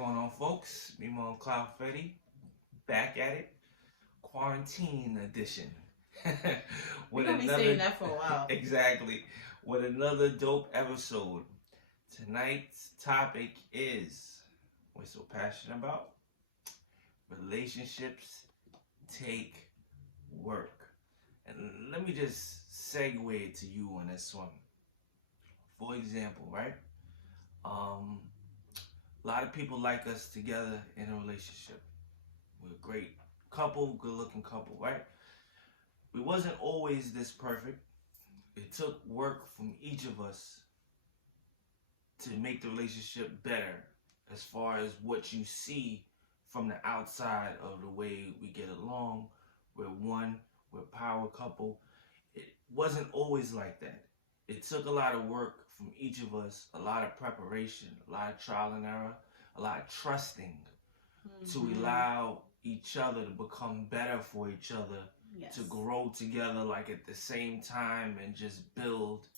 going on, folks? Me, Mom Cloud Freddy, back at it. Quarantine edition. We're with gonna be saying another, that for a while. exactly, with another dope episode. Tonight's topic is, we're so passionate about, relationships take work. And let me just segue it to you on this one. For example, right? Um, a lot of people like us together in a relationship. We're a great couple, good looking couple, right? We wasn't always this perfect. It took work from each of us to make the relationship better as far as what you see from the outside of the way we get along. We're one, we're a power couple. It wasn't always like that. It took a lot of work from each of us, a lot of preparation, a lot of trial and error, a lot of trusting to allow each other to become better for each other, Yes. to grow together like at the same time and just build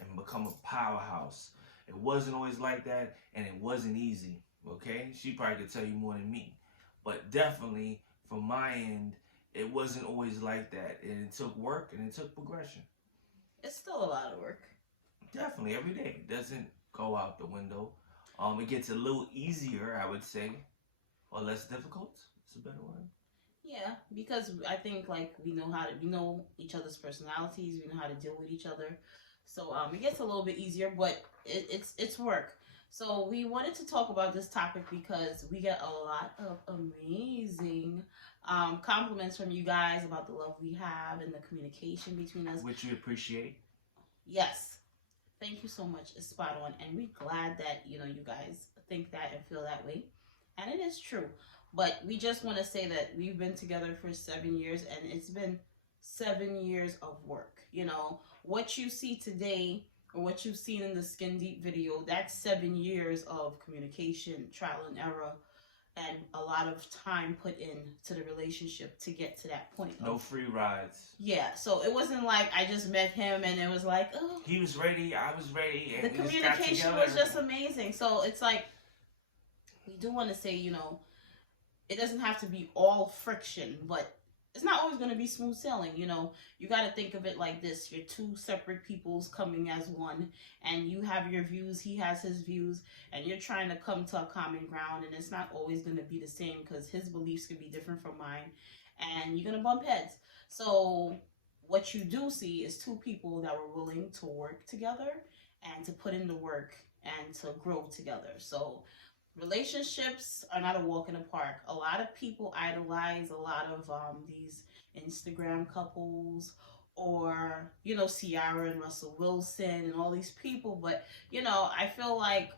and become a powerhouse. It wasn't always like that, and it wasn't easy. Okay, she probably could tell you more than me, but definitely from my end, it wasn't always like that, and it took work and it took progression. It's still a lot of work. Definitely every day. It doesn't go out the window. It gets a little easier, I would say, or less difficult. It's a better word. Yeah, because I think like we know each other's personalities, we know how to deal with each other. So it gets a little bit easier, but it's work. So we wanted to talk about this topic because we get a lot of amazing compliments from you guys about the love we have and the communication between us. Which we appreciate. Yes. Thank you so much. It's spot on. And we're glad that, you guys think that and feel that way. And it is true. But we just want to say that we've been together for 7 years and it's been 7 years of work. What you see today or what you've seen in the Skin Deep video, that's 7 years of communication, trial and error, and a lot of time put in to the relationship to get to that point. No free rides. Yeah, so it wasn't like I just met him and it was like, oh. He was ready, I was ready. And the communication was just amazing. So it's like, we do want to say, it doesn't have to be all friction, but it's not always going to be smooth sailing. You got to think of it like this. You're two separate peoples coming as one, and you have your views, he has his views, and you're trying to come to a common ground, and it's not always going to be the same because his beliefs could be different from mine, and you're going to bump heads. So what you do see is two people that were willing to work together and to put in the work and to grow together. So relationships are not a walk in the park. A lot of people idolize a lot of these Instagram couples or, Ciara and Russell Wilson and all these people. But, I feel like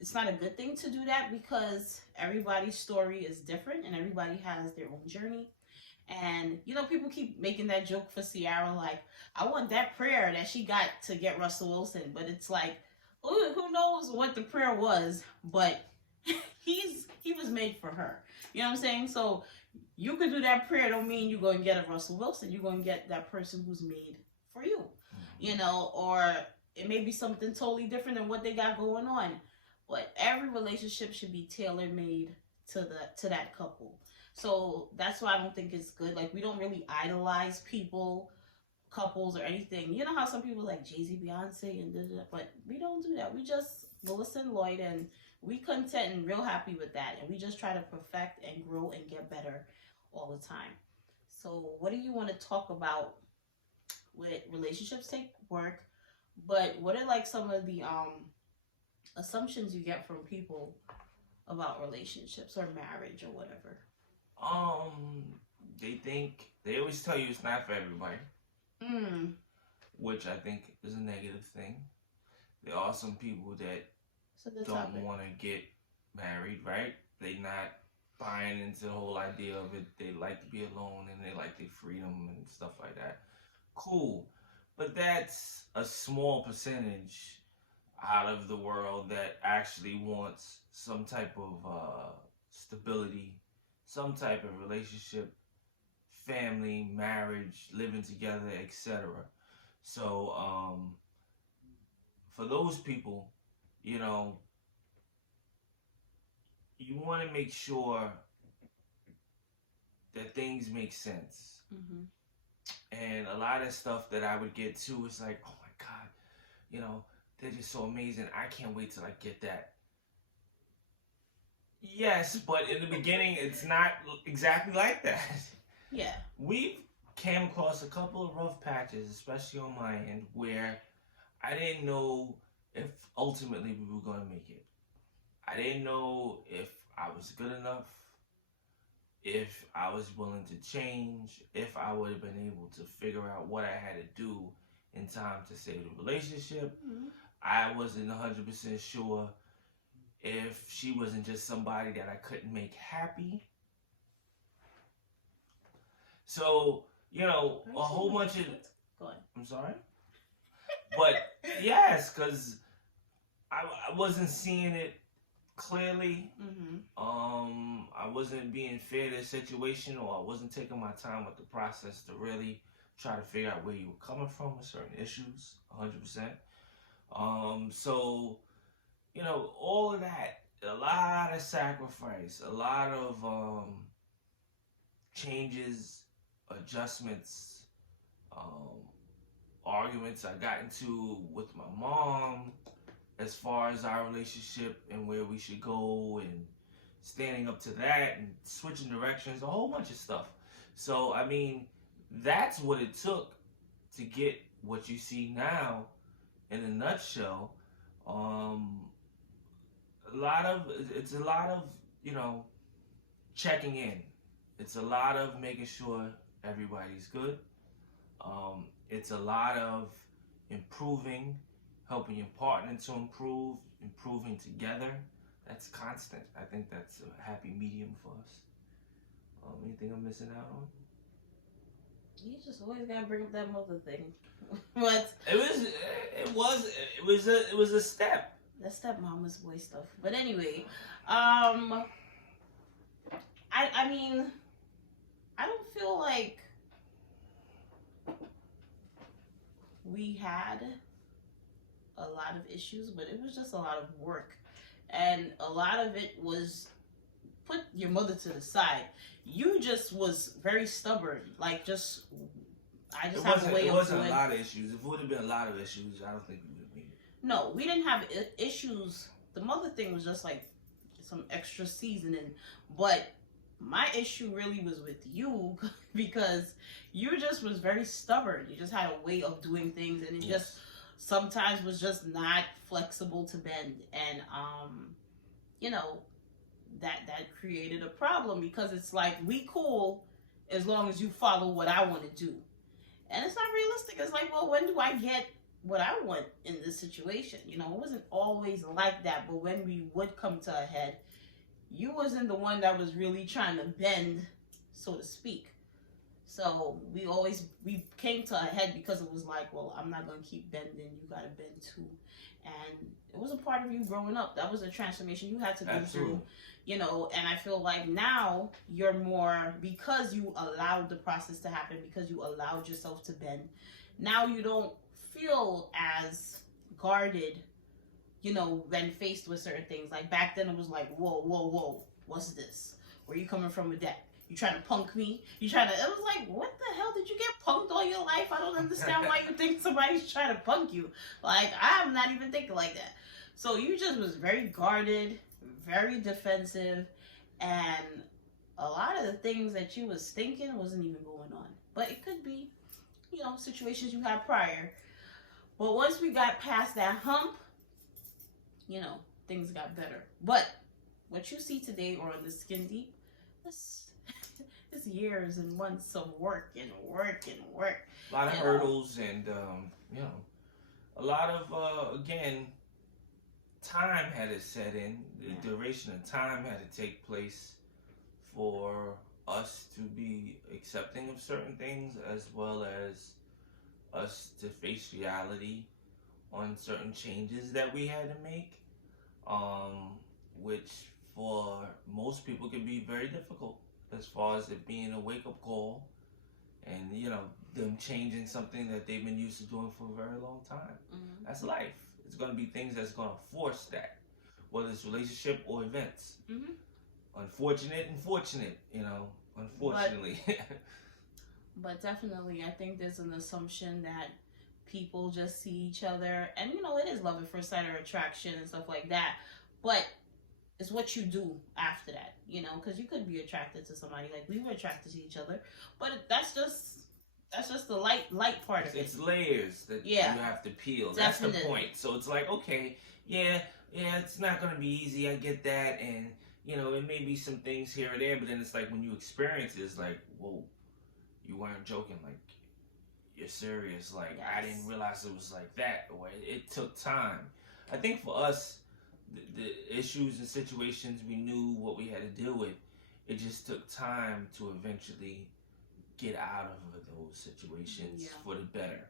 it's not a good thing to do that because everybody's story is different and everybody has their own journey. And, people keep making that joke for Ciara, like, I want that prayer that she got to get Russell Wilson. But it's like, who knows what the prayer was, but he was made for her. You know what I'm saying? So you could do that prayer, don't mean you're going to get a Russell Wilson. You're going to get that person who's made for you, or it may be something totally different than what they got going on. But every relationship should be tailor-made to that couple. So that's why I don't think it's good. Like, we don't really idolize people, couples, or anything. You know how some people like Jay-Z, Beyonce, and but we don't do that. We just Melissa and Lloyd, and we content and real happy with that. And we just try to perfect and grow and get better all the time. So what do you want to talk about with relationships take work? But what are like some of the assumptions you get from people about relationships or marriage or whatever? They always tell you it's not for everybody. Which I think is a negative thing. There are some people that don't want to get married, right? They not buying into the whole idea of it. They like to be alone and they like their freedom and stuff like that. Cool. But that's a small percentage out of the world that actually wants some type of stability, some type of relationship, family, marriage, living together, etc. So, for those people, you want to make sure that things make sense. Mhm. And a lot of stuff that I would get to is like, oh my God, you know, they're just so amazing. I can't wait till I get that. Yes, but in the beginning, it's not exactly like that. Yeah. We've came across a couple of rough patches, especially on my end, where I didn't know if ultimately we were going to make it. I didn't know if I was good enough, if I was willing to change, if I would have been able to figure out what I had to do in time to save the relationship. Mhm. I wasn't 100% sure if she wasn't just somebody that I couldn't make happy. So, you know, a whole bunch of. Go on. I'm sorry? But, yes, because I wasn't seeing it clearly. Mhm. I wasn't being fair to the situation, or I wasn't taking my time with the process to really try to figure out where you were coming from with certain issues, 100%. So, you know, all of that, a lot of sacrifice, a lot of changes, adjustments, um, arguments I got into with my mom as far as our relationship and where we should go, and standing up to that and switching directions, a whole bunch of stuff. So, I mean, that's what it took to get what you see now in a nutshell. Um, it's a lot of, you know, checking in. It's a lot of making sure everybody's good. It's a lot of improving, helping your partner to improve, improving together. That's constant. I think that's a happy medium for us. Anything I'm missing out on? You just always gotta bring up that mother thing. But it was a step. that stepmama's boy stuff. But anyway, I mean, I don't feel like we had a lot of issues, but it was just a lot of work, and a lot of it was put your mother to the side. You just was very stubborn, like just I just have a way It of wasn't doing. a lot of issues. If it would have been a lot of issues, I don't think we would have made it. No, we didn't have issues. The mother thing was just like some extra seasoning, but my issue really was with you because you just was very stubborn. You just had a way of doing things, and it just sometimes was just not flexible to bend, and you know, that created a problem because it's like we cool as long as you follow what I want to do, and it's not realistic. It's like, well, when do I get what I want in this situation? You know, it wasn't always like that, but when we would come to a head, you wasn't the one that was really trying to bend, so to speak. So we came to a head because it was like, well, I'm not gonna keep bending. You gotta bend too, and it was a part of you growing up. That was a transformation you had to go through, you know. And I feel like now you're more, because you allowed the process to happen, because you allowed yourself to bend. Now you don't feel as guarded, you know, when faced with certain things. Like back then, it was like, whoa, whoa, whoa, what's this? Where you coming from with that? You trying to punk me? It was like, what the hell, did you get punked all your life? I don't understand why you think somebody's trying to punk you. Like, I'm not even thinking like that. So you just was very guarded, very defensive, and a lot of the things that you was thinking wasn't even going on. But it could be, you know, situations you had prior. But once we got past that hump, you know, things got better. But what you see today, or on the Skin Deep, it's years and months of work and work and work. A lot of hurdles and, you know, a lot of, again, time had to set in. The duration of time had to take place for us to be accepting of certain things, as well as us to face reality on certain changes that we had to make, which for most people can be very difficult, as far as it being a wake-up call, and, you know, them changing something that they've been used to doing for a very long time. Mm-hmm. That's life. It's going to be things that's going to force that, whether it's relationship or events. Mm-hmm. unfortunate and fortunate, unfortunately. But definitely, I think there's an assumption that people just see each other, and it is love at first sight or attraction and stuff like that. But it's what you do after that, because you could be attracted to somebody, like we were attracted to each other, but that's just the light part of it. It's layers that you have to peel. Definitely. That's the point. So it's like, okay, yeah, it's not gonna be easy. I get that, and it may be some things here or there, but then it's like when you experience it, it's like, whoa, you weren't joking. Like, you're serious. Like, yes. I didn't realize it was like that. Or it took time. I think for us, the issues and situations, we knew what we had to deal with. It just took time to eventually get out of those situations for the better.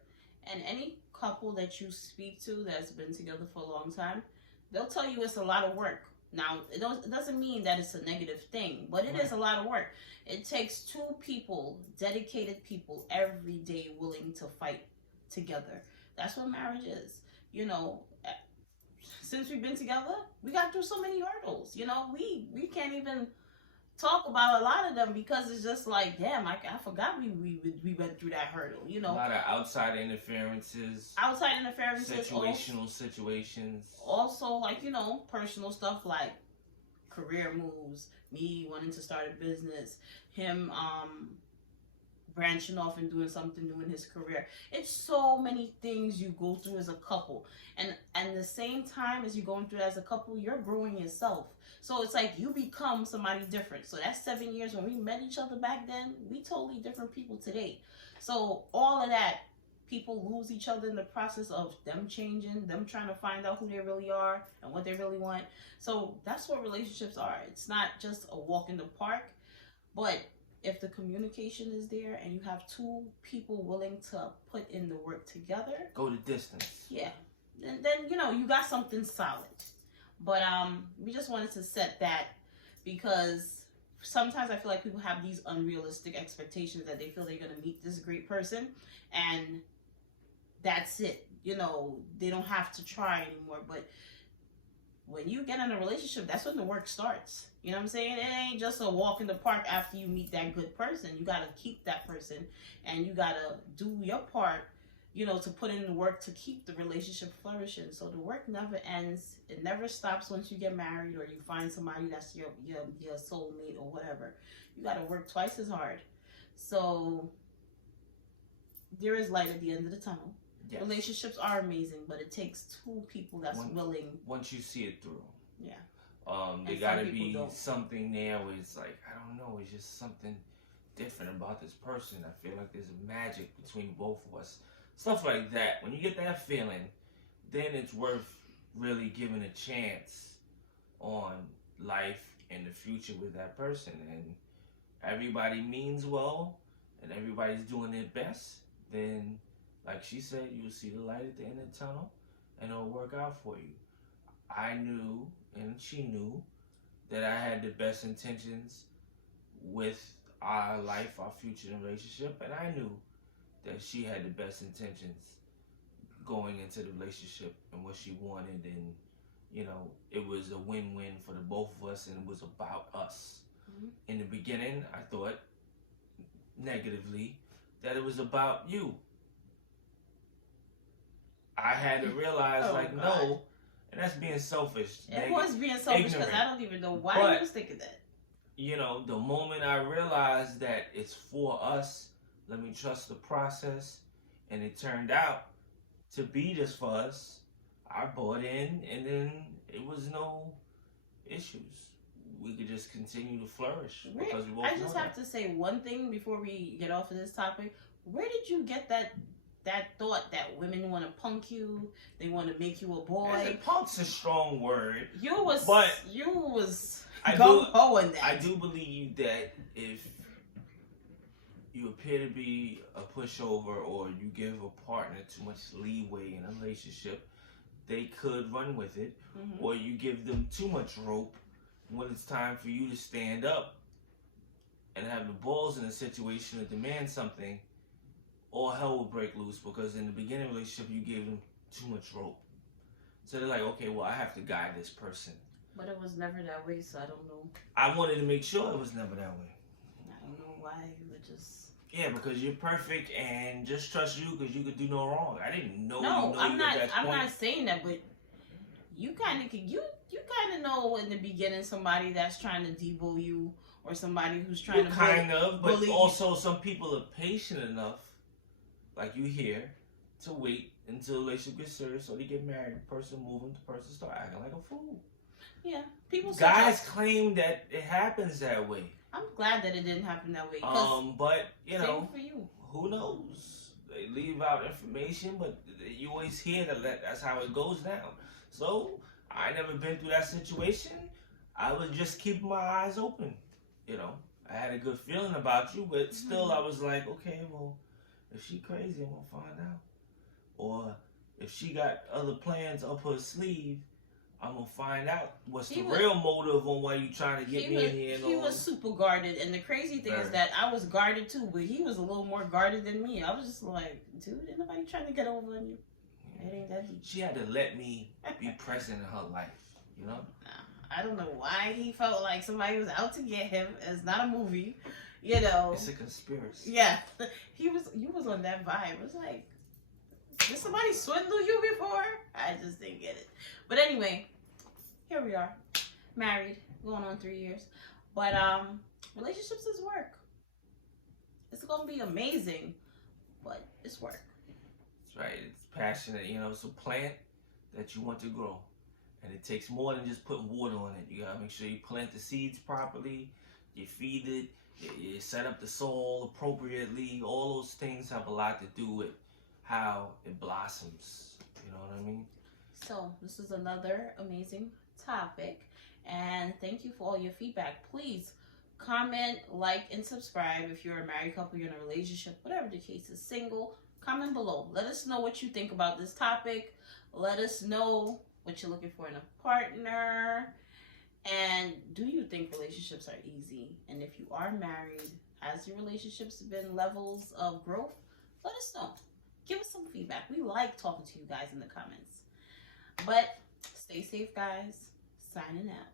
And any couple that you speak to that's been together for a long time, they'll tell you it's a lot of work. Now, it doesn't mean that it's a negative thing, but it is a lot of work. It takes two people, dedicated people, every day willing to fight together. That's what marriage is. Since we've been together, we got through so many hurdles. We can't even talk about a lot of them because it's just like, damn, I forgot we went through that hurdle. A lot of outside interferences. Situational situations. Also, like, personal stuff like career moves, me wanting to start a business, him branching off and doing something new in his career. It's so many things you go through as a couple. And at the same time as you're going through it as a couple, you're growing yourself. So it's like you become somebody different. So that's 7 years. When we met each other back then, we totally different people today. So all of that, people lose each other in the process of them changing, them trying to find out who they really are and what they really want. So that's what relationships are. It's not just a walk in the park, but if the communication is there and you have two people willing to put in the work together, go the distance. Yeah. And then, you got something solid. But we just wanted to set that because sometimes I feel like people have these unrealistic expectations that they feel they're going to meet this great person and that's it. They don't have to try anymore. But when you get in a relationship, that's when the work starts. You know what I'm saying? It ain't just a walk in the park after you meet that good person. You got to keep that person and you got to do your part, to put in the work to keep the relationship flourishing. So the work never ends. It never stops once you get married or you find somebody that's your soulmate or whatever. You got to work twice as hard. So there is light at the end of the tunnel. Yes. Relationships are amazing, but it takes two people that's willing. Once you see it through. Yeah. There gotta be something there where it's like, I don't know, it's just something different about this person. I feel like there's a magic between both of us. Stuff like that. When you get that feeling, then it's worth really giving a chance on life and the future with that person. And everybody means well and everybody's doing their best, then like she said, you'll see the light at the end of the tunnel and it'll work out for you. I knew and she knew that I had the best intentions with our life, our future relationship, and I knew that she had the best intentions going into the relationship and what she wanted, and it was a win-win for the both of us, and it was about us. Mm-hmm. In the beginning, I thought negatively that it was about you. I had to realize, no, and that's being selfish. It was being selfish because I don't even know why you was thinking that. The moment I realized that it's for us, let me trust the process, and it turned out to be just for us, I bought in, and then it was no issues. We could just continue to flourish because we both I just have to say one thing before we get off of this topic. Where did you get that thought that women want to punk you, they want to make you a boy? Punk's a strong word. You was I do believe that if you appear to be a pushover or you give a partner too much leeway in a relationship, they could run with it. Mm-hmm. Or you give them too much rope when it's time for you to stand up and have the balls in a situation to demand something, all hell will break loose, because in the beginning of the relationship you gave them too much rope. So they're like, okay, well, I have to guide this person. But it was never that way, so I don't know. I wanted to make sure it was never that way. I don't know why you would just. Yeah, because you're perfect and just trust you because you could do no wrong. I didn't know. No, I'm not. I'm point. not saying that, but you kind of can. You kind of know in the beginning somebody that's trying to debo you, or somebody who's trying to kind of, but bully also some people are patient enough, like you here, to wait until the relationship gets serious, so they get married. The person moving, the person start acting like a fool. Yeah, people. Guys claim that it happens that way. I'm glad that it didn't happen that way. But you know, for you. Who knows? They leave out information, but you always hear that's how it goes down. So I never been through that situation. I was just keeping my eyes open. You know, I had a good feeling about you, but still, I was like, okay, well, if she crazy, I'm gonna find out. Or if she got other plans up her sleeve, I'm gonna find out what's the real motive on why you trying to get me in here. He was super guarded, and the crazy thing is that I was guarded too, but he was a little more guarded than me. I was just like, dude, ain't nobody trying to get over on you. It ain't that deep. She had to let me be present in her life, you know? I don't know why he felt like somebody was out to get him. It's not a movie, you know. It's a conspiracy. Yeah, you was on that vibe. It was like, did somebody swindle you before? I just didn't get it. But anyway, here we are, married, going on 3 years. But relationships is work. It's gonna be amazing, but it's work. That's right. It's passionate. You know, it's a plant that you want to grow. And it takes more than just putting water on it. You gotta make sure you plant the seeds properly, you feed it, you set up the soil appropriately. All those things have a lot to do with how it blossoms. You know what I mean? So this is another amazing topic. And thank you for all your feedback. Please comment, like, and subscribe if you're a married couple, you're in a relationship, whatever the case is, single. Comment below. Let us know what you think about this topic. Let us know what you're looking for in a partner. And do you think relationships are easy? And if you are married, has your relationships been levels of growth? Let us know. Give us some feedback. We like talking to you guys in the comments. But stay safe, guys. Signing out.